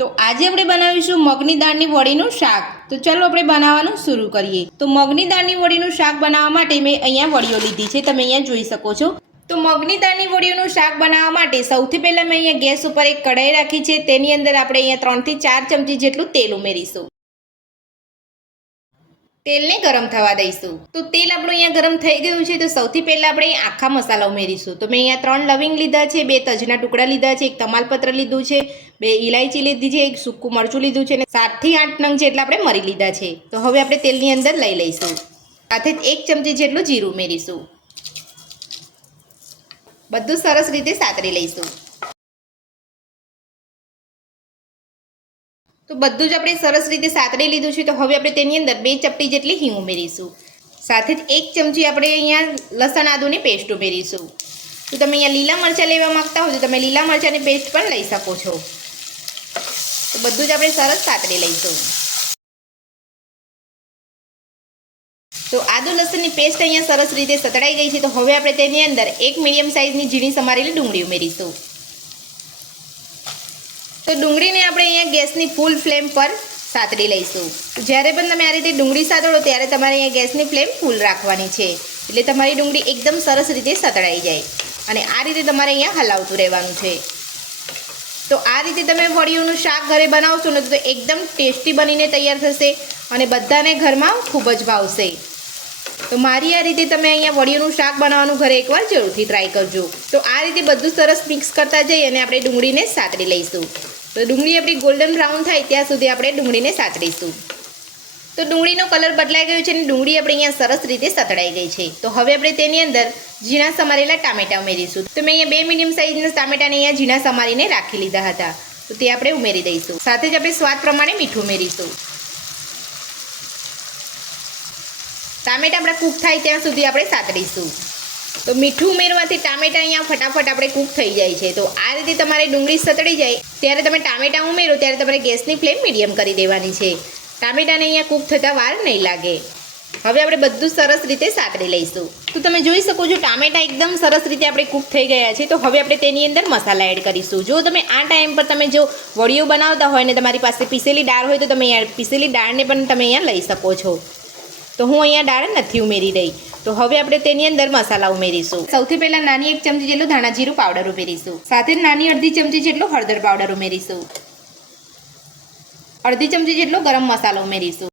તો આજે આપણે બનાવીશું મગની દાળની વડીનું શાક। તો ચાલો આપણે બનાવવાનું શરૂ કરીએ। તો મગની દાળની વડીનું શાક બનાવવા માટે મેં અહીંયા વડીઓ લીધી છે, તમે અહીંયા જોઈ શકો છો। તો મગની દાળની વડીઓનું શાક બનાવવા માટે સૌથી પહેલાં મેં અહીંયા ગેસ ઉપર એક કઢાઈ રાખી છે, તેની અંદર આપણે અહીંયા 3 થી 4 ચમચી જેટલું તેલ ઉમેરીશું। તેલને ગરમ થવા દઈશું। તો તેલ આપણું અહીંયા ગરમ થઈ ગયું છે, તો સૌથી પહેલાં આપણે આખા મસાલા ઉમેરીશું। તો મેં અહીંયા 3 લવિંગ લીધા છે, 2 તજના ટુકડા લીધા છે, 1 તમાલપત્ર લીધું છે, 2 ઇલાયચી લીધી છે, 1 સૂકું મરચું લીધું છે અને 7 થી 8 નંગ જેટલા આપણે મરી લીધા છે। તો હવે આપણે તેલની અંદર લઈ લઈશું। સાથે જ 1 ચમચી જેટલું જીરું ઉમેરીશું। બધું સરસ રીતે સાતરી લઈશું। તો બધું જ આપણે સરસ રીતે સાતરી લીધું છે, તો હવે આપણે તેની અંદર 2 ચપટી જેટલી હિંગ ઉમેરીશું। સાથે જ 1 ચમચી આપણે અહીંયા લસણ આદુની પેસ્ટ ઉમેરીશું। તો તમે અહીંયા લીલા મરચાં લેવા માંગતા હો તો તમે લીલા મરચાંની પેસ્ટ પણ લઈ શકો છો। તો બધું જ આપણે સરસ સાતરી લઈશું। તો આદુ લસણની પેસ્ટ અહીંયા સરસ રીતે સતળાઈ ગઈ છે, તો હવે આપણે તેની અંદર 1 મીડિયમ સાઇઝની ઝીણી સમારેલી ડુંગળી ઉમેરીશું। તો ડુંગળીને આપણે અહીંયા ગેસની ફૂલ ફ્લેમ પર સાતરી લઈશું। જ્યારે પણ તમે આ રીતે ડુંગળી સાતળો ત્યારે તમારે અહીંયા ગેસની ફ્લેમ ફૂલ રાખવાની છે, એટલે તમારી ડુંગળી એકદમ સરસ રીતે સતળાઈ જાય અને આ રીતે તમારે અહીંયા હલાવતું રહેવાનું છે। તો આ રીતે તમે વડીઓનું શાક ઘરે બનાવશો ને તો એકદમ ટેસ્ટી બનીને તૈયાર થશે અને બધાને ઘરમાં ખૂબ જ ભાવશે। તો મારી આ રીતે તમે અહીંયા વડીઓનું શાક બનાવવાનું ઘરે એકવાર જરૂરથી ટ્રાય કરજો। તો આ રીતે બધું સરસ મિક્સ કરતા જઈ અને આપણે ડુંગળીને સાતરી લઈશું। તો ડુંગળી આપણી ગોલ્ડન બ્રાઉન થાય ત્યાં સુધી આપણે ડુંગળીને સાતરીશું। તો ડુંગળીનો કલર બદલાઈ ગયો છે અને ડુંગળી આપણે અહીંયા સરસ રીતે સતળાઈ ગઈ છે। તો હવે આપણે તેની અંદર ઝીણા સમારેલા ટામેટાં ઉમેરીશું। તો મેં અહીંયા 2 મીડિયમ સાઇઝના ટામેટાને અહીંયા ઝીણા સમારીને રાખી લીધા હતા, તો તે આપણે ઉમેરી દઈશું। સાથે જ આપણે સ્વાદ પ્રમાણે મીઠું ઉમેરીશું। ટામેટાં આપણા કૂક થાય ત્યાં સુધી આપણે સાતરીશું। તો મીઠું ઉમેરવાથી ટામેટાં અહીંયા ફટાફટ આપણે કૂક થઈ જાય છે। તો આ રીતે તમારે ડુંગળી સતળી જાય ત્યારે તમે ટામેટાં ઉમેરો ત્યારે તમારે ગેસની ફ્લેમ મીડિયમ કરી દેવાની છે। ટામેટાને અહીંયા કૂક થતાં વાર નહીં લાગે। હવે આપણે બધું સરસ રીતે સાતરી લઈશું। તો તમે જોઈ શકો છો ટામેટાં એકદમ સરસ રીતે આપણે કૂક થઈ ગયા છે। તો હવે આપણે તેની અંદર મસાલા એડ કરીશું। જો તમે આ ટાઈમ પર તમે જો વડીઓ બનાવતા હોય ને તમારી પાસે પીસેલી દાળ હોય તો તમે પીસેલી દાળને પણ તમે અહીંયા લઈ શકો છો। તો હું અહીંયા દાળ નથી ઉમેરી રહી। તો હવે આપણે તેની અંદર મસાલા ઉમેરીશું। સૌથી પહેલાં નાની 1 ચમચી જેટલું ધાણા જીરું પાવડર ઉમેરીશું। સાથે જ નાની અડધી ચમચી જેટલું હળદર પાવડર ઉમેરીશું। અડધી ચમચી જેટલો ગરમ મસાલો ઉમેરીશું।